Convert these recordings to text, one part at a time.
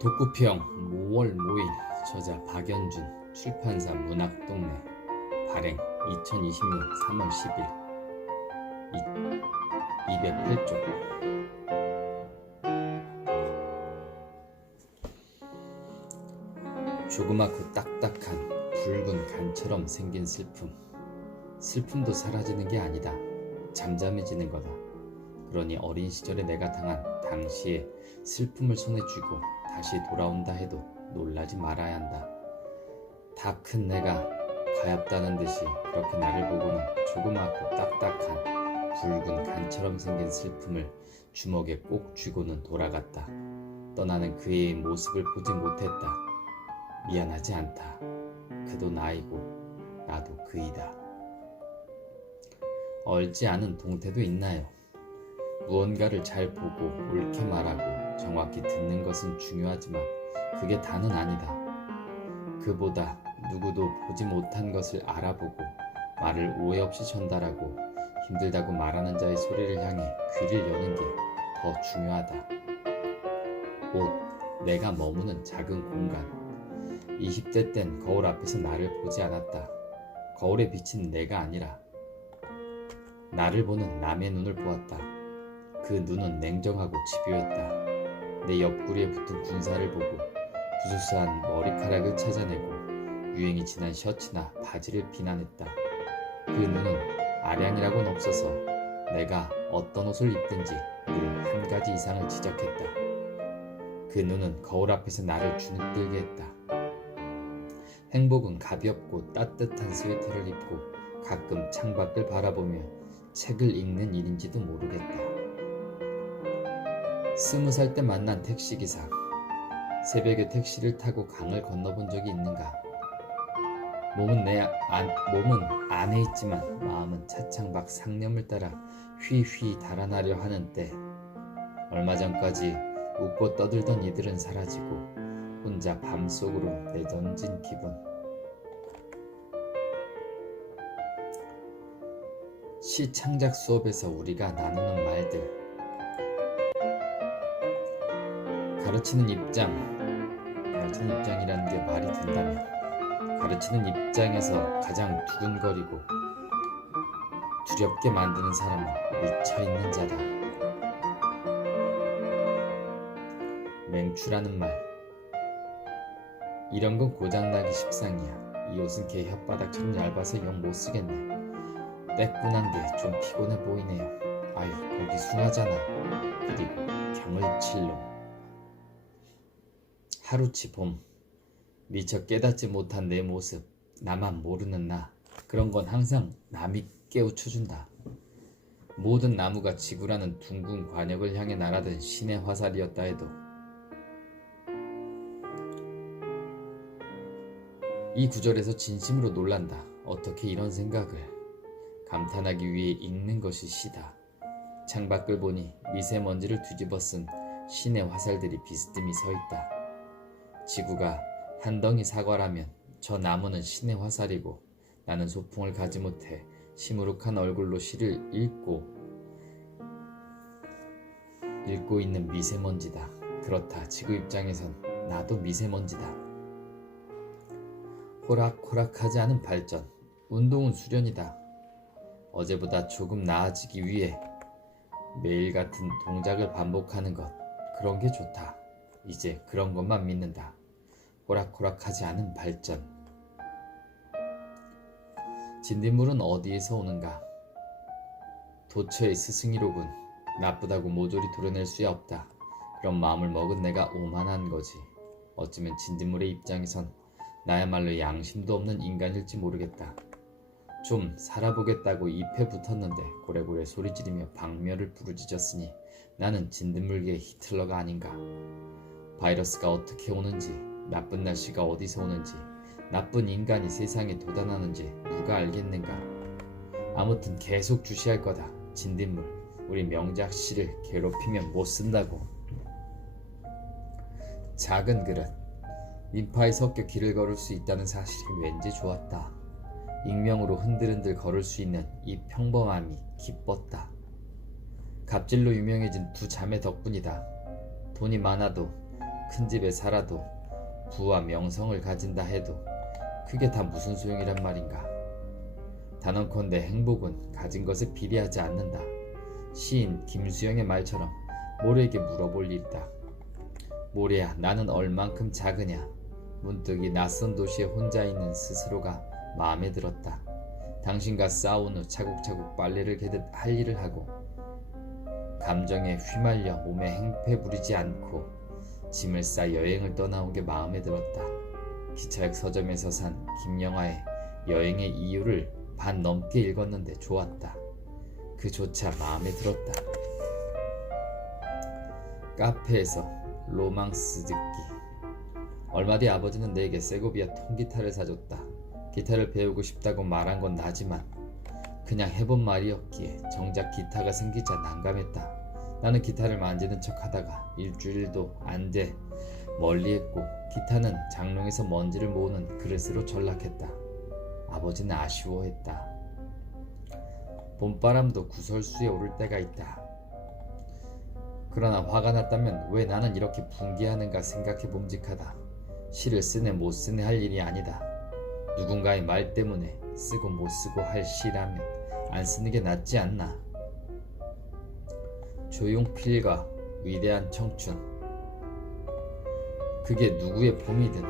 독구평 5월 5일 저자 박연준 출판사 문학동네 발행 2020년 3월 10일 208쪽 조그맣고 딱딱한 붉은 간처럼 생긴 슬픔도 사라지는 게 아니다. 잠잠해지는 거다. 그러니 어린 시절에 내가 당한 당시의 슬픔을 손에 쥐고 다시 돌아온다 해도 놀라지 말아야 한다. 다 큰 내가 가엾다는 듯이 그렇게 나를 보고는 조그맣고 딱딱한 붉은 간처럼 생긴 슬픔을 주먹에 꼭 쥐고는 돌아갔다. 떠나는 그의 모습을 보지 못했다. 미안하지 않다. 그도 나이고 나도 그이다. 얼지 않은 동태도 있나요? 무언가를 잘 보고 옳게 말하고 정확히 듣는 것은 중요하지만 그게 다는 아니다. 그보다 누구도 보지 못한 것을 알아보고 말을 오해 없이 전달하고 힘들다고 말하는 자의 소리를 향해 귀를 여는 게 더 중요하다. 옷, 내가 머무는 작은 공간. 20대 땐 거울 앞에서 나를 보지 않았다. 거울에 비친 내가 아니라 나를 보는 남의 눈을 보았다. 그 눈은 냉정하고 집요했다. 내 옆구리에 붙은 군사를 보고 부스스한 머리카락을 찾아내고 유행이 지난 셔츠나 바지를 비난했다. 그 눈은 아량이라고는 없어서 내가 어떤 옷을 입든지 늘 한 가지 이상을 지적했다. 그 눈은 거울 앞에서 나를 주눅들게 했다. 행복은 가볍고 따뜻한 스웨터를 입고 가끔 창밖을 바라보며 책을 읽는 일인지도 모르겠다. 20살 때 만난 택시기사. 새벽에 택시를 타고 강을 건너본 적이 있는가? 몸은 안에 있지만 마음은 차창 밖 상념을 따라 휘휘 달아나려 하는 때, 얼마 전까지 웃고 떠들던 이들은 사라지고 혼자 밤속으로 내던진 기분. 시 창작 수업에서 우리가 나누는 말들. 가르치는 입장이라는 게 말이 된다면 가르치는 입장에서 가장 두근거리고 두렵게 만드는 사람은 미쳐있는 자다. 맹추라는 말. 이런 건 고장나기 십상이야. 이 옷은 개 혓바닥처럼 얇아서 영 못쓰겠네. 때꾼한 게 좀 피곤해 보이네요. 아유, 거기 숭하잖아. 그리고 경을 칠놈. 하루치 봄. 미처 깨닫지 못한 내 모습, 나만 모르는 나. 그런 건 항상 남이 깨우쳐준다. 모든 나무가 지구라는 둥근 관역을 향해 날아든 신의 화살이었다 해도 이 구절에서 진심으로 놀란다. 어떻게 이런 생각을. 감탄하기 위해 읽는 것이 시다. 창밖을 보니 미세먼지를 뒤집어 쓴 신의 화살들이 비스듬히 서있다. 지구가 한 덩이 사과라면 저 나무는 신의 화살이고 나는 소풍을 가지 못해 시무룩한 얼굴로 시를 읽고 있는 미세먼지다. 그렇다. 지구 입장에선 나도 미세먼지다. 호락호락하지 않은 발전. 운동은 수련이다. 어제보다 조금 나아지기 위해 매일 같은 동작을 반복하는 것. 그런 게 좋다. 이제 그런 것만 믿는다. 호락호락하지 않은 발전. 진딧물은 어디에서 오는가? 도처의 스승이로군. 나쁘다고 모조리 도려낼 수야 없다. 그런 마음을 먹은 내가 오만한 거지. 어쩌면 진딧물의 입장에선 나야말로 양심도 없는 인간일지 모르겠다. 좀 살아보겠다고 잎에 붙었는데 고래고래 소리지르며 박멸을 부르짖었으니 나는 진딧물계의 히틀러가 아닌가. 바이러스가 어떻게 오는지, 나쁜 날씨가 어디서 오는지, 나쁜 인간이 세상에 돋아나는지 누가 알겠는가. 아무튼 계속 주시할 거다. 진딧물, 우리 명작 씨를 괴롭히면 못 쓴다고. 작은 그릇. 인파에 섞여 길을 걸을 수 있다는 사실이 왠지 좋았다. 익명으로 흔들흔들 걸을 수 있는 이 평범함이 기뻤다. 갑질로 유명해진 두 자매 덕분이다. 돈이 많아도 큰 집에 살아도 부와 명성을 가진다 해도 그게 다 무슨 소용이란 말인가. 단언컨대 행복은 가진 것에 비례하지 않는다. 시인 김수영의 말처럼 모래에게 물어볼 일이다. 모래야, 나는 얼만큼 작으냐. 문득 이 낯선 도시에 혼자 있는 스스로가 마음에 들었다. 당신과 싸운 후 차곡차곡 빨래를 개듯 할 일을 하고 감정에 휘말려 몸에 행패 부리지 않고 짐을 싸 여행을 떠나온 게 마음에 들었다. 기차역 서점에서 산 김영하의 여행의 이유를 반 넘게 읽었는데 좋았다. 그조차 마음에 들었다. 카페에서 로망스 듣기. 얼마 뒤 아버지는 내게 세고비아 통기타를 사줬다. 기타를 배우고 싶다고 말한 건 나지만 그냥 해본 말이었기에 정작 기타가 생기자 난감했다. 나는 기타를 만지는 척 하다가 일주일도 안 돼 멀리했고 기타는 장롱에서 먼지를 모으는 그릇으로 전락했다. 아버지는 아쉬워했다. 봄바람도 구설수에 오를 때가 있다. 그러나 화가 났다면 왜 나는 이렇게 분개하는가 생각해 봄직하다. 시를 쓰네 못 쓰네 할 일이 아니다. 누군가의 말 때문에 쓰고 못 쓰고 할 시라면 안 쓰는 게 낫지 않나. 조용필과 위대한 청춘. 그게 누구의 봄이든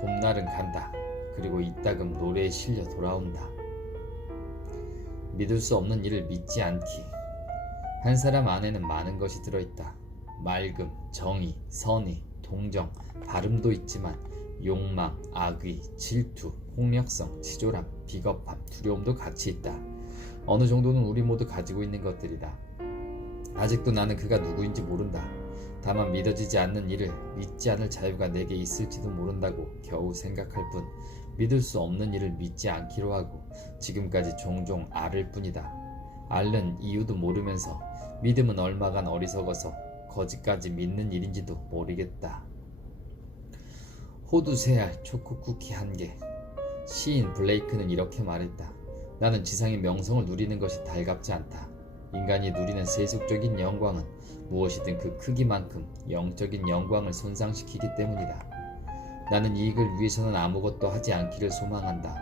봄날은 간다. 그리고 이따금 노래에 실려 돌아온다. 믿을 수 없는 일을 믿지 않기. 한 사람 안에는 많은 것이 들어있다. 맑음, 정의, 선의, 동정, 발음도 있지만 욕망, 악의, 질투, 폭력성, 치졸함, 비겁함, 두려움도 같이 있다. 어느 정도는 우리 모두 가지고 있는 것들이다. 아직도 나는 그가 누구인지 모른다. 다만 믿어지지 않는 일을 믿지 않을 자유가 내게 있을지도 모른다고 겨우 생각할 뿐 믿을 수 없는 일을 믿지 않기로 하고 지금까지 종종 앓을 뿐이다. 앓는 이유도 모르면서 믿음은 얼마간 어리석어서 거짓까지 믿는 일인지도 모르겠다. 호두 3알, 초코 쿠키 1개. 시인 블레이크는 이렇게 말했다. 나는 지상의 명성을 누리는 것이 달갑지 않다. 인간이 누리는 세속적인 영광은 무엇이든 그 크기만큼 영적인 영광을 손상시키기 때문이다. 나는 이익을 위해서는 아무것도 하지 않기를 소망한다.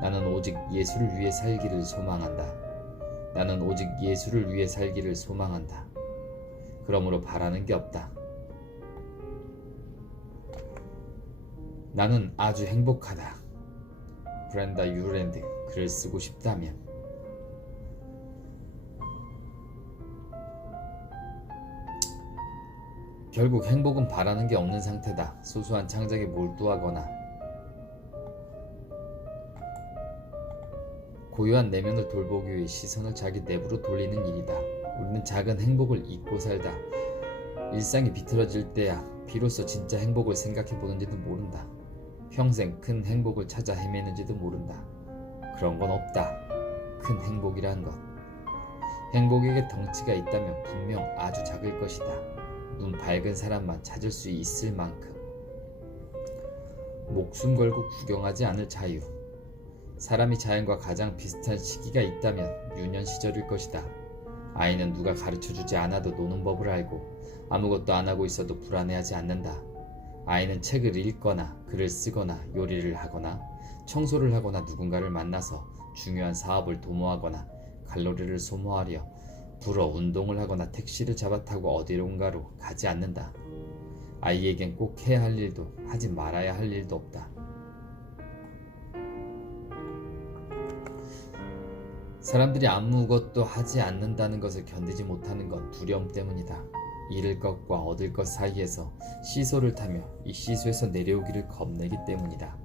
나는 오직 예수를 위해 살기를 소망한다. 나는 오직 예수를 위해 살기를 소망한다. 그러므로 바라는 게 없다. 나는 아주 행복하다. 브렌다 유랜드. 글을 쓰고 싶다면 결국 행복은 바라는 게 없는 상태다. 소소한 창작에 몰두하거나 고요한 내면을 돌보기 위해 시선을 자기 내부로 돌리는 일이다. 우리는 작은 행복을 잊고 살다. 일상이 비틀어질 때야 비로소 진짜 행복을 생각해보는지도 모른다. 평생 큰 행복을 찾아 헤매는지도 모른다. 그런 건 없다. 큰 행복이란 것. 행복에게 덩치가 있다면 분명 아주 작을 것이다. 눈 밝은 사람만 찾을 수 있을 만큼. 목숨 걸고 구경하지 않을 자유. 사람이 자연과 가장 비슷한 시기가 있다면 유년 시절일 것이다. 아이는 누가 가르쳐주지 않아도 노는 법을 알고 아무것도 안 하고 있어도 불안해하지 않는다. 아이는 책을 읽거나 글을 쓰거나 요리를 하거나 청소를 하거나 누군가를 만나서 중요한 사업을 도모하거나 칼로리를 소모하려 불어 운동을 하거나 택시를 잡아 타고 어디론가로 가지 않는다. 아이에겐 꼭 해야 할 일도 하지 말아야 할 일도 없다. 사람들이 아무것도 하지 않는다는 것을 견디지 못하는 건 두려움 때문이다. 잃을 것과 얻을 것 사이에서 시소를 타며 이 시소에서 내려오기를 겁내기 때문이다.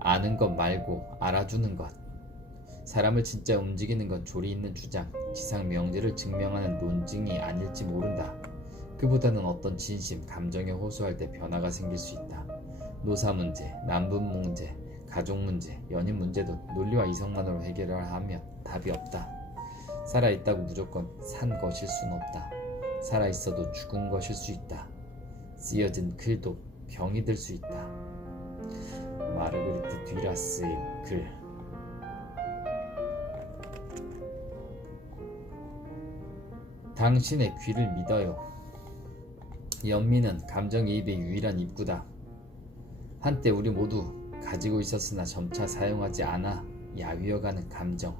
아는 것 말고 알아주는 것. 사람을 진짜 움직이는 건 조리 있는 주장, 지상 명제를 증명하는 논증이 아닐지 모른다. 그보다는 어떤 진심, 감정에 호소할 때 변화가 생길 수 있다. 노사 문제, 난분 문제, 가족 문제, 연인 문제도 논리와 이성만으로 해결을 하면 답이 없다. 살아있다고 무조건 산 것일 순 없다. 살아있어도 죽은 것일 수 있다. 쓰여진 글도 병이 들 수 있다. 마르그리트 듀라스의 글. 당신의 귀를 믿어요. 연민은 감정이입의 유일한 입구다. 한때 우리 모두 가지고 있었으나 점차 사용하지 않아 야위어가는 감정.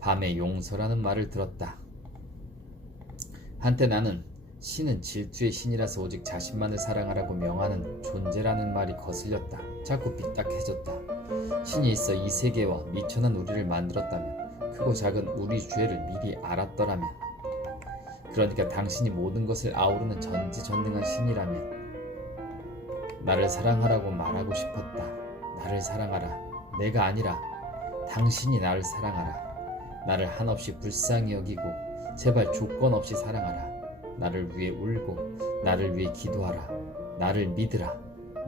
밤에 용서라는 말을 들었다. 한때 나는 신은 질투의 신이라서 오직 자신만을 사랑하라고 명하는 존재라는 말이 거슬렸다. 자꾸 삐딱해졌다. 신이 있어 이 세계와 미천한 우리를 만들었다면, 크고 작은 우리 죄를 미리 알았더라면, 그러니까 당신이 모든 것을 아우르는 전지전능한 신이라면 나를 사랑하라고 말하고 싶었다. 나를 사랑하라. 내가 아니라 당신이 나를 사랑하라. 나를 한없이 불쌍히 여기고 제발 조건 없이 사랑하라. 나를 위해 울고 나를 위해 기도하라. 나를 믿으라.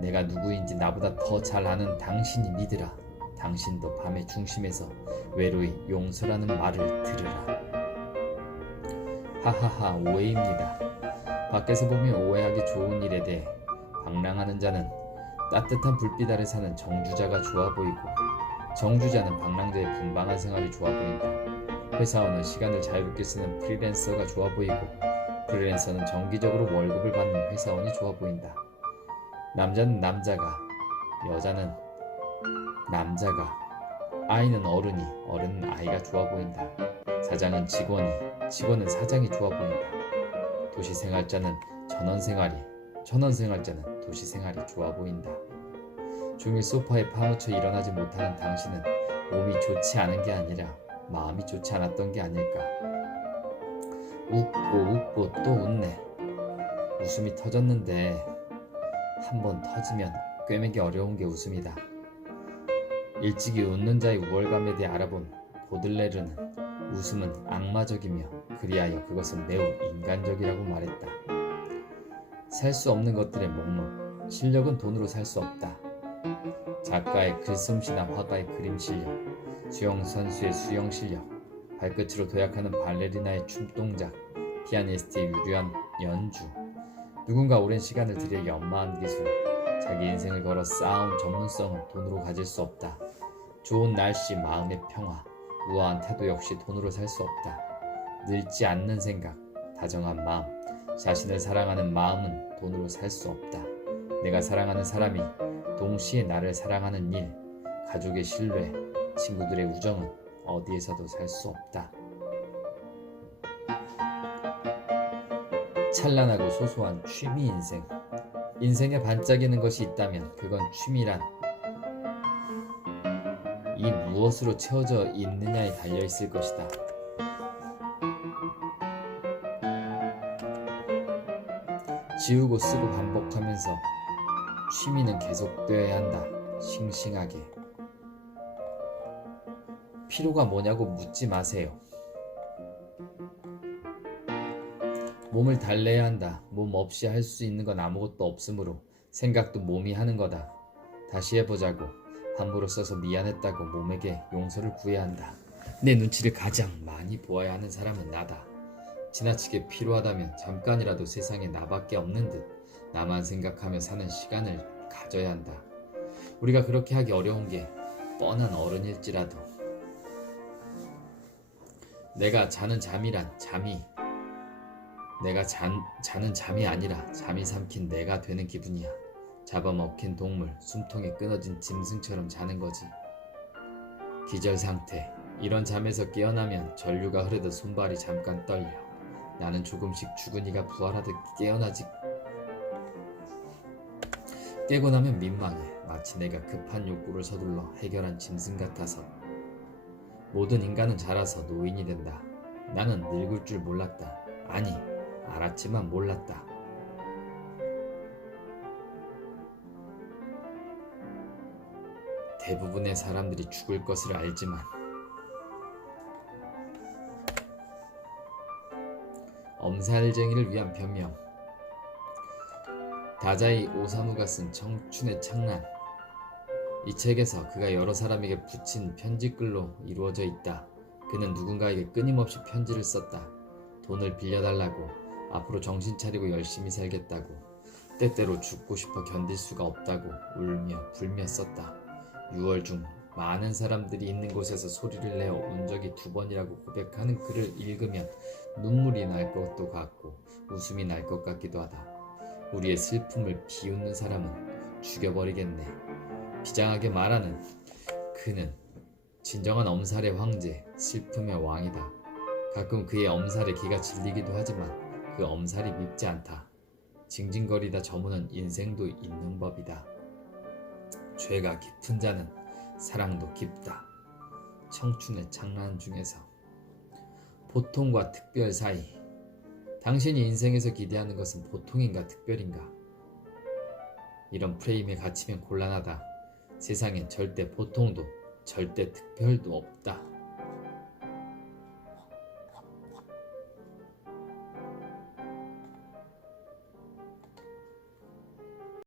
내가 누구인지 나보다 더 잘 아는 당신이 믿으라. 당신도 밤의 중심에서 외로이 용서라는 말을 들으라. 하하하, 오해입니다. 밖에서 보면 오해하기 좋은 일에 대해 방랑하는 자는 따뜻한 불빛 아래 사는 정주자가 좋아 보이고, 정주자는 방랑자의 분방한 생활이 좋아 보인다. 회사원은 시간을 자유롭게 쓰는 프리랜서가 좋아 보이고, 프리랜서는 정기적으로 월급을 받는 회사원이 좋아 보인다. 남자는 남자가, 여자는 남자가, 아이는 어른이, 어른은 아이가 좋아 보인다. 사장은 직원이, 직원은 사장이 좋아 보인다. 도시생활자는 전원생활이, 전원생활자는 도시생활이 좋아 보인다. 종일 소파에 파묻혀 일어나지 못하는 당신은 몸이 좋지 않은 게 아니라 마음이 좋지 않았던 게 아닐까. 웃고 웃고 또 웃네. 웃음이 터졌는데 한번 터지면 꿰매기 어려운 게 웃음이다. 일찍이 웃는 자의 우월감에 대해 알아본 보들레르는 웃음은 악마적이며 그리하여 그것은 매우 인간적이라고 말했다. 살 수 없는 것들의 목록. 실력은 돈으로 살 수 없다. 작가의 글솜씨나 화가의 그림 실력, 수영 선수의 수영 실력, 발끝으로 도약하는 발레리나의 춤 동작, 피아니스트의 유려한 연주, 누군가 오랜 시간을 들여 연마한 기술, 자기 인생을 걸어 쌓아온 전문성은 돈으로 가질 수 없다. 좋은 날씨, 마음의 평화, 우아한 태도 역시 돈으로 살 수 없다. 늙지 않는 생각, 다정한 마음, 자신을 사랑하는 마음은 돈으로 살 수 없다. 내가 사랑하는 사람이 동시에 나를 사랑하는 일, 가족의 신뢰, 친구들의 우정은 어디에서도 살 수 없다. 찬란하고 소소한 취미 인생. 인생에 반짝이는 것이 있다면 그건 취미란 이 무엇으로 채워져 있느냐에 달려있을 것이다. 지우고 쓰고 반복하면서 취미는 계속되어야 한다. 싱싱하게. 피로가 뭐냐고 묻지 마세요. 몸을 달래야 한다. 몸 없이 할 수 있는 건 아무것도 없으므로 생각도 몸이 하는 거다. 다시 해보자고. 함부로 써서 미안했다고 몸에게 용서를 구해야 한다. 내 눈치를 가장 많이 보아야 하는 사람은 나다. 지나치게 필요하다면 잠깐이라도 세상에 나밖에 없는 듯 나만 생각하며 사는 시간을 가져야 한다. 우리가 그렇게 하기 어려운 게 뻔한 어른일지라도. 내가 자는 잠이란 내가 자는 잠이 아니라 잠이 삼킨 내가 되는 기분이야. 잡아먹힌 동물, 숨통이 끊어진 짐승처럼 자는 거지. 기절상태. 이런 잠에서 깨어나면 전류가 흐르듯 손발이 잠깐 떨려. 나는 조금씩 죽은 이가 부활하듯 깨어나지. 깨고 나면 민망해. 마치 내가 급한 욕구를 서둘러 해결한 짐승 같아서. 모든 인간은 자라서 노인이 된다. 나는 늙을 줄 몰랐다. 아니, 알았지만 몰랐다. 대부분의 사람들이 죽을 것을 알지만 엄살쟁이를 위한 변명. 다자이 오사무가 쓴 청춘의 창란. 이 책에서 그가 여러 사람에게 붙인 편지글로 이루어져 있다. 그는 누군가에게 끊임없이 편지를 썼다. 돈을 빌려달라고, 앞으로 정신 차리고 열심히 살겠다고, 때때로 죽고 싶어 견딜 수가 없다고 울며 불며 썼다. 6월 중 많은 사람들이 있는 곳에서 소리를 내어 운 적이 2번이라고 고백하는 글을 읽으면 눈물이 날 것도 같고 웃음이 날 것 같기도 하다. 우리의 슬픔을 비웃는 사람은 죽여버리겠네. 비장하게 말하는 그는 진정한 엄살의 황제, 슬픔의 왕이다. 가끔 그의 엄살에 기가 질리기도 하지만 그 엄살이 밉지 않다. 징징거리다 저무는 인생도 있는 법이다. 죄가 깊은 자는 사랑도 깊다. 청춘의 장난 중에서 보통과 특별 사이. 당신이 인생에서 기대하는 것은 보통인가 특별인가? 이런 프레임에 갇히면 곤란하다. 세상엔 절대 보통도 절대 특별도 없다.